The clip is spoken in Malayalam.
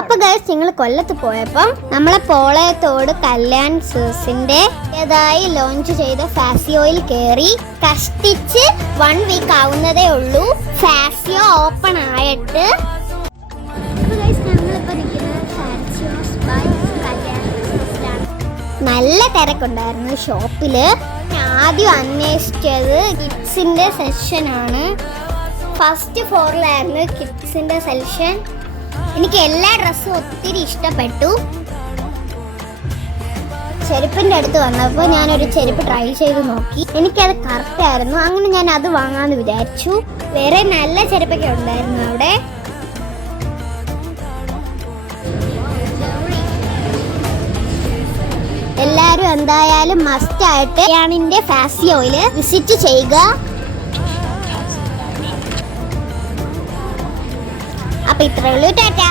അപ്പൊ ഗൈസ് ഞങ്ങൾ കൊല്ലത്ത് പോയപ്പം നമ്മളെ പോളയത്തോട് കല്യാൺ സൂസിന്റെ ലോഞ്ച് ചെയ്ത ഫാസിയോയിൽ കയറി കഷ്ടിച്ച് 1 വീക്ക് ആവുന്നതേ ഉള്ളൂ ഫാസിയോ ഓപ്പൺ ആയിട്ട്. നല്ല തിരക്കുണ്ടായിരുന്നു ഷോപ്പില്. ആദ്യം അന്വേഷിച്ചത് കിഡ്സിന്റെ സെക്ഷനാണ്. ഫസ്റ്റ് ഫ്ലോറിലായിരുന്നു കിഡ്സിന്റെ സെക്ഷൻ. എനിക്ക് എല്ലാ ഡ്രസ്സും ഒത്തിരി ഇഷ്ടപ്പെട്ടു. ചെരുപ്പിൻ്റെ അടുത്ത് വന്നപ്പോൾ ഞാനൊരു ചെരുപ്പ് ട്രൈ ചെയ്ത് നോക്കി. എനിക്കത് കറക്റ്റ് ആയിരുന്നു. അങ്ങനെ ഞാൻ അത് വാങ്ങാമെന്ന് വിചാരിച്ചു. വേറെ നല്ല ചെരുപ്പൊക്കെ ഉണ്ടായിരുന്നു അവിടെ. എല്ലാവരും എന്തായാലും മസ്റ്റായിട്ട് യാണിൻ്റെ ഫാസിയോയിൽ വിസിറ്റ് ചെയ്യുക. അപ്പോൾ ഇത്രയേ ഉള്ളൂ. ടാറ്റാ.